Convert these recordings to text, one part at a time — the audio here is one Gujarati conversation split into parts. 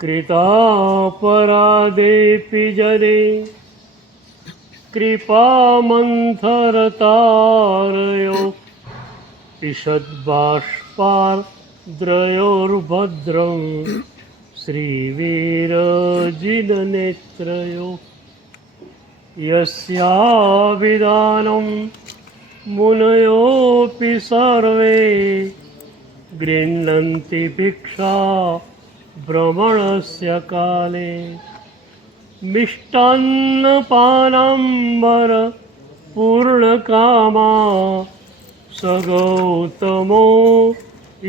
कृतापराधेऽपि जने कृपामन्थरतारयो ईषद्बाष्पार्द्रयोर्भद्रं श्रीवीरजिननेत्रयो यस्याभिधानं मुनयोऽपि सर्वे गृह्णन्ति भिक्षा भ्रमणस्य काले मिष्टान्नपानाम्बर पूर्णकामा स गौतमो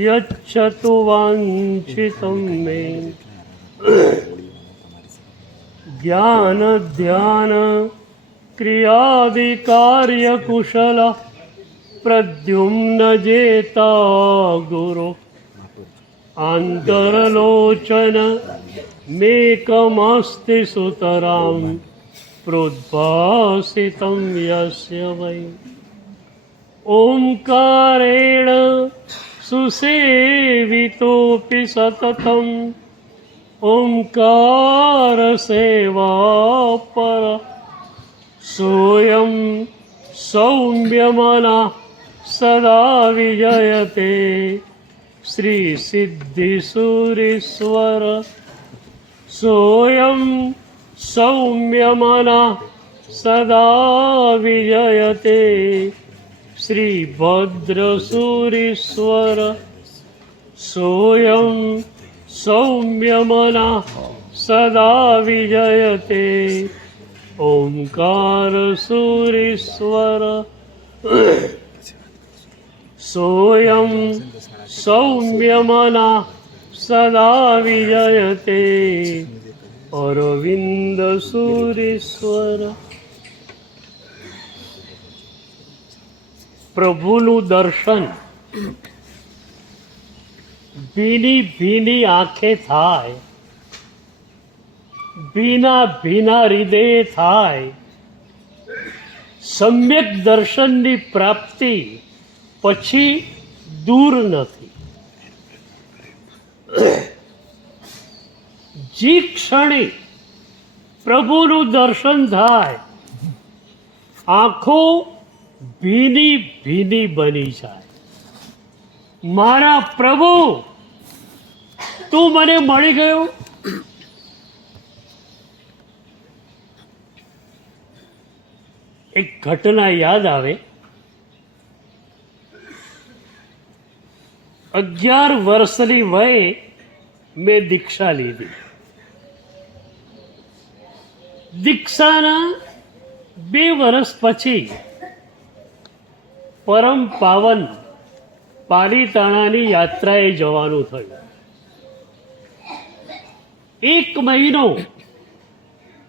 यच्छतु वाञ्छितं मे ज्ञान ध्यान क्रियादिकार्यकुशल प्रद्युम्न जेता गुरु आन्तरलोचन मेकमस्ति सुतरां प्रोद्भासितं यस्य वै ओंकारेण सुसेवितोऽपि सततम् ओंकार सेवा पर सोऽयं सौम्यमनः सदा विजयते श्री सिद्धिसूरीश्वर सोऽयं सौम्यमनः सदा विजयते श्री भद्रसूरीश्वर सोऽयं सौम्यमनः सदा विजयते ओंकार सूरीश्वर सोऽयं सौम्यमनः सदा विजयते अरविंद सूरीश्वर। પ્રભુનું દર્શન ભીની ભીની આંખે થાય, ભીના ભીના હૃદયે થાય. સમ્યક દર્શનની પ્રાપ્તિ પછી દૂર નથી. જે ક્ષણે પ્રભુનું દર્શન થાય આંખો ભીની ભીની બની જાય. મારા પ્રભુ તું મને મળી ગયો. એક ઘટના યાદ આવે. 11 વર્ષની વયે મેં દીક્ષા લીધી. દીક્ષાના 2 વર્ષ પછી પરમ પાવન પાલીતાણાની યાત્રાએ જવાનું થયું. 1 મહિનો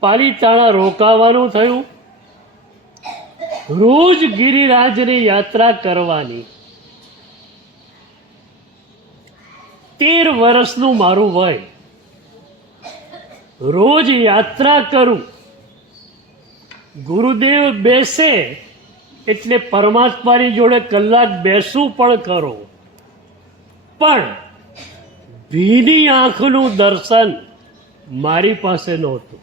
પાલીતાણા રોકાવાનું થયું. રોજ ગિરિરાજની યાત્રા કરવાની. 13 વર્ષનું મારું વય. રોજ યાત્રા કરું. ગુરુદેવ બેસે એટલે પરમાત્માની જોડે કલાક બેસવું પણ કરો, પણ ભીની આંખનું દર્શન મારી પાસે નહોતું.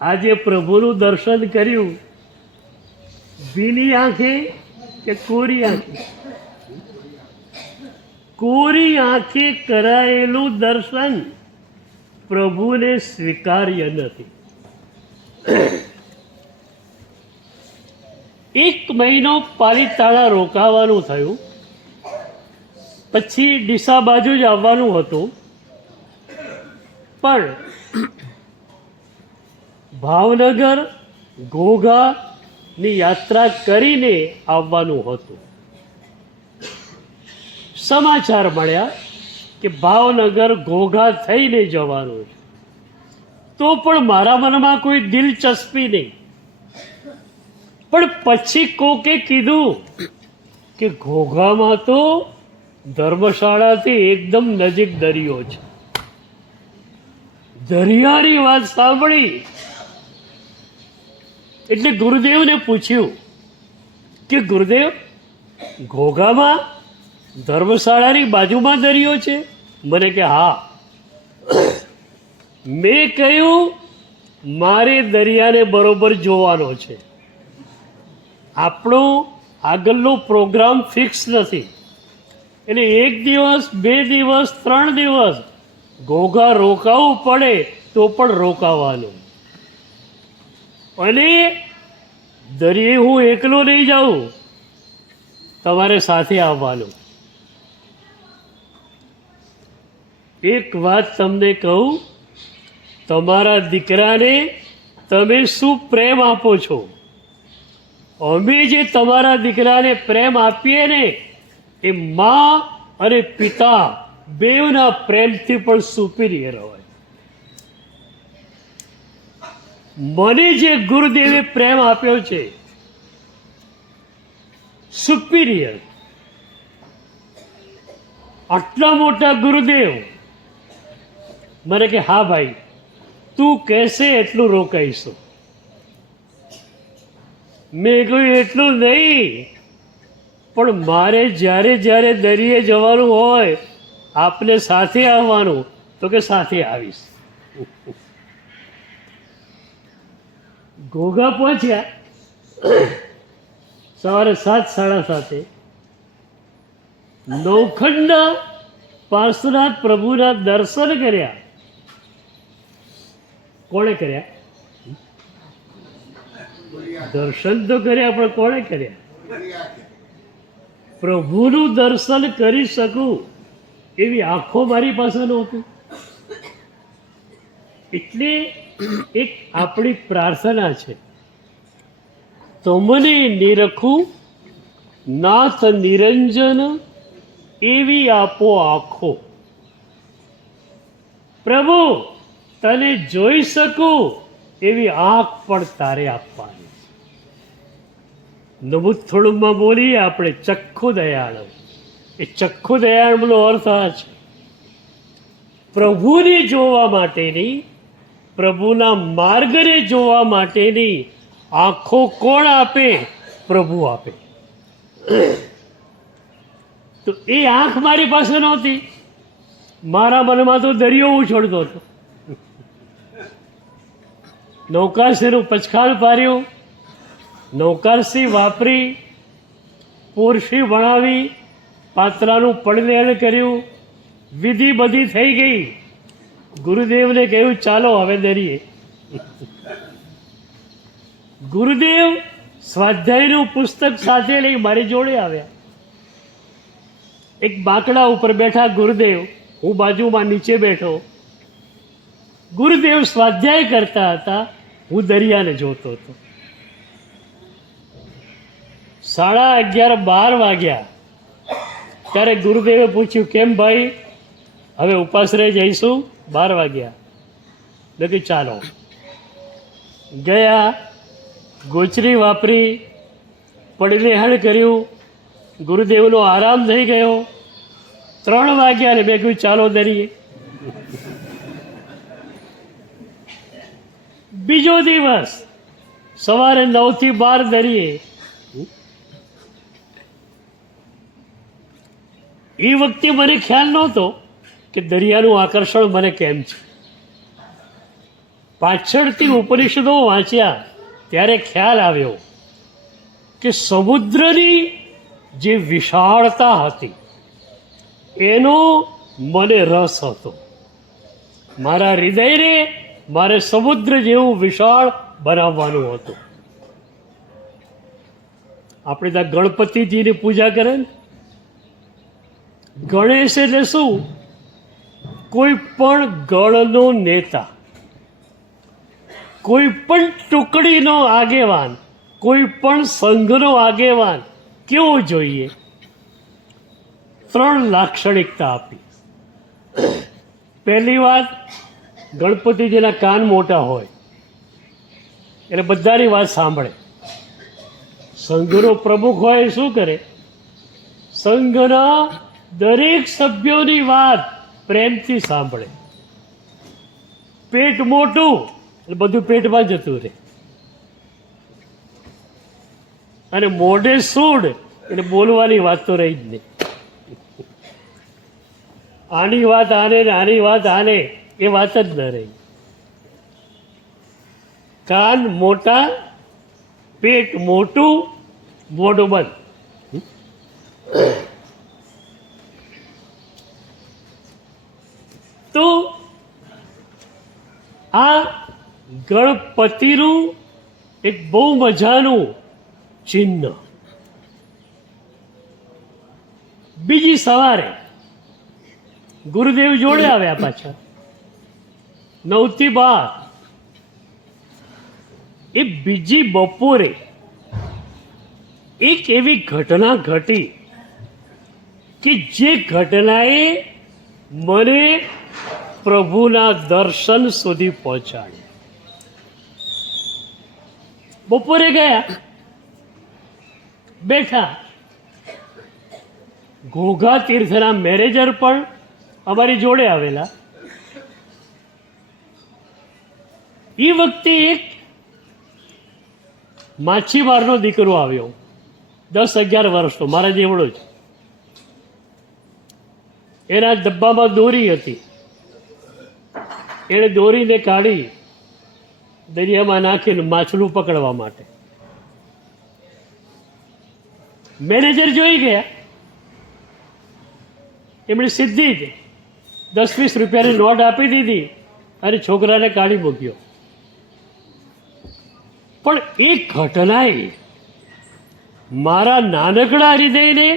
આજે પ્રભુનું દર્શન કર્યું ભીની આંખે કે કોરી આંખે? કોરી આંખે કરાયેલું દર્શન પ્રભુને સ્વીકાર્ય નથી. 1 મહિનો પાલીતાણા રોકાવાનું થયું. પછી ડીસા બાજુ જ આવવાનું હતું, પણ ભાવનગર ઘોઘાની યાત્રા કરીને આવવાનું હતું. સમાચાર મળ્યા કે ભાવનગર ઘોઘા થઈને જવાનું છે. તો પણ મારા મનમાં કોઈ દિલચસ્પી નહીં. પણ પછી કોકે કીધું કે ઘોઘામાં તો ધર્મશાળાથી એકદમ નજીક દરિયો છે. દરિયાની વાત સાંભળી એટલે ગુરુદેવને પૂછ્યું કે ગુરુદેવ, ઘોઘામાં ધર્મશાળાની બાજુમાં દરિયો છે? મને કે હા. મેં કહ્યું મારે દરિયાને બરોબર જોવાનો છે. આપણો આગળનો પ્રોગ્રામ ફિક્સ નથી, એટલે 1 દિવસ 2 દિવસ 3 દિવસ ઘોઘા રોકાવું પડે તો પણ રોકાવાનું. અને દરિયે હું એકલો નહીં જાઉં, તમારે સાથે આવવાનું. એક વાત તમને કહું, તમારા દીકરાને તમે શું પ્રેમ આપો છો, અમે જે તમારા દીકરાને પ્રેમ આપીએ ને એ મા અને પિતા બેવના પ્રેમથી પણ સુપિરિયર હોય. મને જે ગુરુદેવે પ્રેમ આપ્યો છે સુપિરિયર. આટલા મોટા ગુરુદેવ મને કે હા ભાઈ તું કહેશે એટલું રોકાઈશું. મેં કહ્યું એટલું નહીં, પણ મારે જ્યારે જ્યારે દરિયે જવાનું હોય આપને સાથે આવવાનું. તો કે સાથે આવીશ. ઘોઘા પહોંચ્યા સવારે 7, 7:30. નવખંડના પાર્શ્વનાથ પ્રભુના દર્શન કર્યા. કોણે કર્યા? દર્શન તો કર્યા, પણ કોણે કર્યા? પ્રભુનું દર્શન કરી શકું એવી આંખો મારી પાસે નહોતી. એટલે એક આપણી પ્રાર્થના છે, તમને નિરખું નાથ નિરંજન એવી આપો આંખો. પ્રભુ તને જોઈ શકું એવી આંખ પણ તારે આપવાની. નમુથોડમાં બોલીએ આપણે ચક્ષુ દયાળ. એ ચક્ષુ દયાળનો અર્થ આ છે, પ્રભુને જોવા માટેની, પ્રભુના માર્ગને જોવા માટેની આંખો કોણ આપે? પ્રભુ આપે. તો એ આંખ મારી પાસે નહોતી. મારા મનમાં તો દરિયો ઉછળતો હતો. નૌકાશ્રીનું પચખાણ પાર્યું, નૌકાશ્રી વાપરી, પોરશી વણાવી, પાત્રાનું પડલેણ કર્યું, વિધિ બધી થઈ ગઈ. ગુરુદેવને કહ્યું ચાલો હવે દરિયે. ગુરુદેવ સ્વાધ્યાયનું પુસ્તક સાથે લઈ મારી જોડે આવ્યા. એક બાકડા ઉપર બેઠા ગુરુદેવ, હું બાજુમાં નીચે બેઠો. ગુરુદેવ સ્વાધ્યાય કરતા હતા, હું દરિયાને જોતો હતો. 11:30 12 વાગ્યા ત્યારે ગુરુદેવે પૂછ્યું કેમ ભાઈ હવે ઉપાશ્રય જઈશું? 12 વાગ્યા. નથી ચાલો. ગયા, ગોચરી વાપરી, પડલેહણ કર્યું, ગુરુદેવનો આરામ થઈ ગયો. 3 વાગ્યા ને મેં કહ્યું ચાલો દરિયે. બીજો દિવસ સવારે 9 થી 12 દરિયે. એ વખતે મને ખ્યાલ નહોતો કે દરિયાનું આકર્ષણ મને કેમ છે. પાછળથી ઉપનિષદો વાંચ્યા ત્યારે ખ્યાલ આવ્યો કે સમુદ્રની જે વિશાળતા હતી એનો મને રસ હતો. મારા હૃદયને મારે સમુદ્ર જેવું વિશાળ બનાવવાનું હતું. આપણે ત્યાં ગણપતિજીની પૂજા કરે ને, ગણેશ એટલે શું? કોઈ પણ ગણનો નેતા, કોઈ પણ ટુકડીનો આગેવાન, કોઈ પણ સંઘનો આગેવાન કેવો જોઈએ? 3 લાક્ષણિકતા આપી. પહેલી વાત, ગણપતિજીના કાન મોટા હોય એટલે બધાની વાત સાંભળે. સંઘનો પ્રમુખ હોય એ શું કરે? સંઘના દરેક સભ્યોની વાત પ્રેમથી સાંભળે. પેટ મોટું એટલે બધું પેટમાં જતું રહે, અને મોઢે સૂડ એટલે બોલવાની વાત તો રહી જ નહીં. આની વાત આને ને આની વાત આને, એ વાત જ ન રહી. કાન મોટા, પેટ મોટું, મોઢું બંધ. તો આ ગણપતિનું એક બહુ મજાનું ચિહ્ન. બીજી સવારે ગુરુદેવ જોડે આવ્યા પાછા 9 થી 12. એ બીજી બપોરે એક એવી ઘટના ઘટી કે જે ઘટનાએ મને પ્રભુના દર્શન સુધી પહોંચાડ્યા. બપોરે ગયા, બેઠા. ઘોઘા તીર્થના મેનેજર પણ અમારી જોડે આવેલા. એ વખતે એક માછીમારનો દીકરો આવ્યો, 10-11 વર્ષનો, મારા જેવડો જ. એના ડબ્બામાં દોરી હતી. એણે દોરીને કાઢી દરિયામાં નાખીને માછલું પકડવા માટે. મેનેજર જોઈ ગયા. એમણે સીધી જ 10-20 રૂપિયાની નોટ આપી દીધી અને છોકરાને કાઢી મૂક્યો. પણ એ ઘટનાએ મારા નાનકડા હૃદયને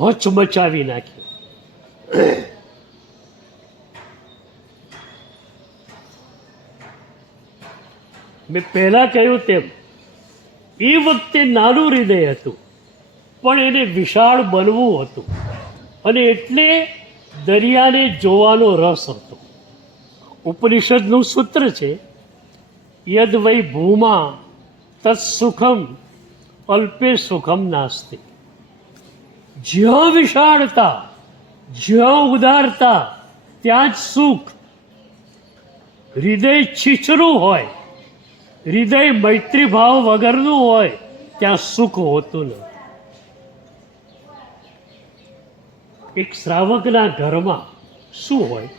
હચમચાવી નાખ્યું. મેં પહેલાં કહ્યું તેમ એ વખતે નાનું હૃદય હતું, પણ એને વિશાળ બનવું હતું. અને એટલે દરિયાને જોવાનો રસ હતો. ઉપનિષદનું સૂત્ર છે, યદ વૈ ભૂમા તત્સુખમ અલ્પે સુખમ નાસ્તિ. જ્યાં વિશાળતા, જ્યાં ઉદારતા, ત્યાં જ સુખ. હૃદય છીછરું હોય, હૃદય મૈત્રી ભાવ વગરનું હોય, ત્યાં સુખ હોતું નથી. એક શ્રાવકના ઘરમાં શું હોય?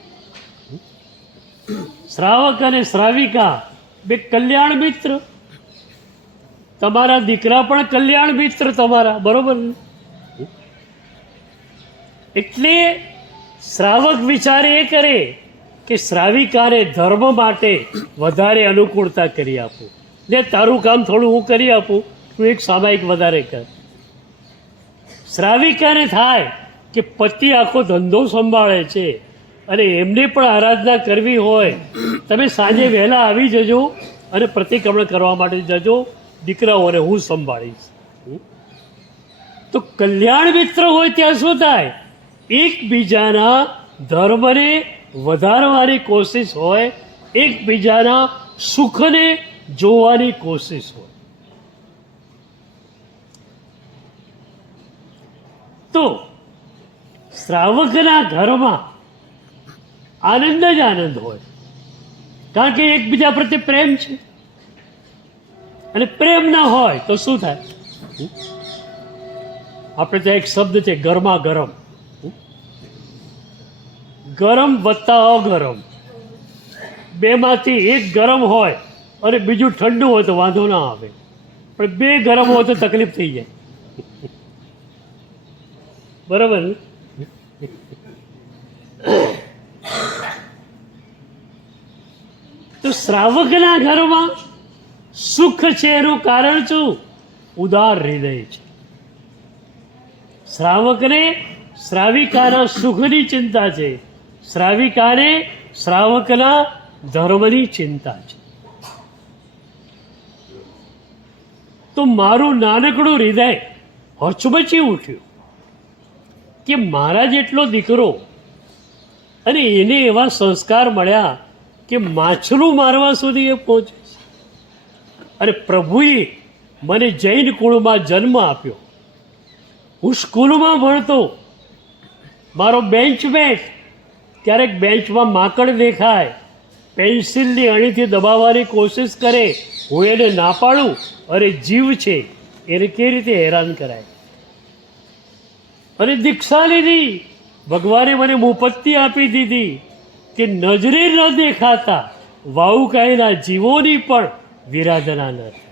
શ્રાવક અને શ્રાવિકા બે કલ્યાણ મિત્ર. તમારા દીકરા પણ કલ્યાણ મિત્ર તમારા, બરોબર ને? એટલે શ્રાવક વિચારે એ કરે કે શ્રાવિકાને ધર્મ માટે વધારે અનુકૂળતા કરી આપું, ને તારું કામ થોડું હું કરી આપું, તું એક સામાયિક વધારે કર. શ્રાવિકાને થાય કે પતિ આખો ધંધો સંભાળે છે અને એમને પણ આરાધના કરવી હોય, તમે સાંજે વહેલા આવી જજો અને પ્રતિક્રમણ કરવા માટે જજો, દીકરાઓને હું સંભાળીશ. તો કલ્યાણ મિત્ર હોય ત્યાં શું થાય? એકબીજાના ધર્મને વધારવાની કોશિશ હોય, એકબીજાના સુખને જોવાની કોશિશ હોય. તો શ્રાવકના ઘરમાં આનંદ જ આનંદ હોય, કારણ કે એકબીજા પ્રત્યે પ્રેમ છે. અને પ્રેમ ના હોય તો શું થાય? આપણે ત્યાં એક શબ્દ છે, ગરમા ગરમ. ગરમ વત્તા અગરમ, બેમાંથી એક ગરમ હોય અને બીજું ઠંડુ હોય તો વાંધો ના આવે, પણ બે ગરમ હોય તો તકલીફ થઈ જાય. બરાબર ને? તો શ્રાવકના ઘરમાં સુખ છે, એનું કારણ શું? ઉદાર હૃદય છે. શ્રાવકને શ્રાવિકાના સુખની ચિંતા છે, શ્રાવિકાને શ્રાવકના ધર્મની ચિંતા છે. તો મારું નાનકડું હૃદય હચમચી ઉઠ્યું કે મારા જેટલો દીકરો, અને એને એવા સંસ્કાર મળ્યા કે માછલું મારવા સુધી એ પહોંચે છે. અને પ્રભુએ મને જૈન કુળમાં જન્મ આપ્યો. હું સ્કૂલમાં ભણતો, મારો બેન્ચમેટ ક્યારેક બેન્ચમાં માકડ દેખાય, પેન્સિલની અણીથી દબાવવાની કોશિશ કરે, હું એને ના પાડું, અરે જીવ છે, એને કેવી રીતે હેરાન કરાય. અને દીક્ષા લીધી ભગવાને મને મુપત્તિ આપી દીધી કે નજરે ન દેખાતા વાઉકાયેલા જીવોની પણ વિરાધના ન થાય.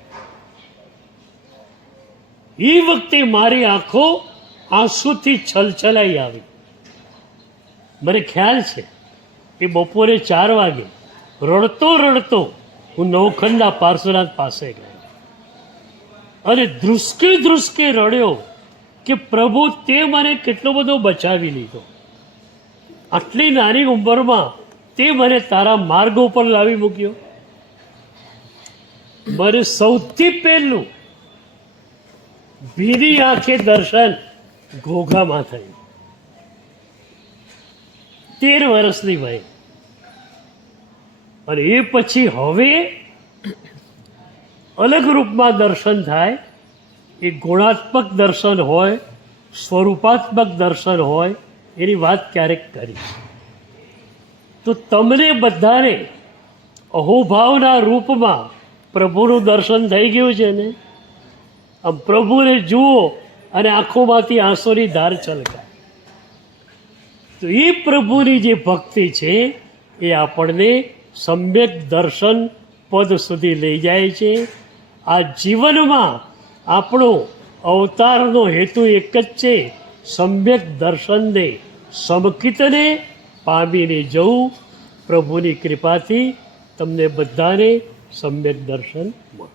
એ વખતે મારી આંખો આંસુથી છલછલાઈ આવી. મને ખ્યાલ છે કે બપોરે 4 વાગે રડતો રડતો હું નવખંડના પાર્શ્વનાથ પાસે ગયો અને ધ્રુસકે ધ્રુસકે રડ્યો કે પ્રભુ તે મને કેટલો બધો બચાવી લીધો. આટલી નાની ઉંમરમાં તે મને તારા માર્ગ ઉપર લાવી મૂક્યો. મને સૌથી પહેલું ભીની આંખે દર્શન ઘોઘામાં થયું. 13 વર્ષની વયે. અને એ પછી હવે અલગ રૂપમાં દર્શન થાય. એ ગુણાત્મક દર્શન હોય, સ્વરૂપાત્મક દર્શન હોય, એની વાત ક્યારેક કરીશ. તો તમને બધાને અહોભાવના રૂપમાં પ્રભુનું દર્શન થઈ ગયું છે ને. આમ પ્રભુને જુઓ અને આંખોમાંથી આંસુની ધાર છલકાય. તો એ પ્રભુની જે ભક્તિ છે એ આપણને સમ્યક દર્શન પદ સુધી લઈ જાય છે. આ જીવનમાં આપણો અવતારનો હેતુ એક જ છે, સમ્યક દર્શનને સમકિતને પામીને જવું. પ્રભુની કૃપાથી તમને બધાને સમ્યક દર્શન મળે.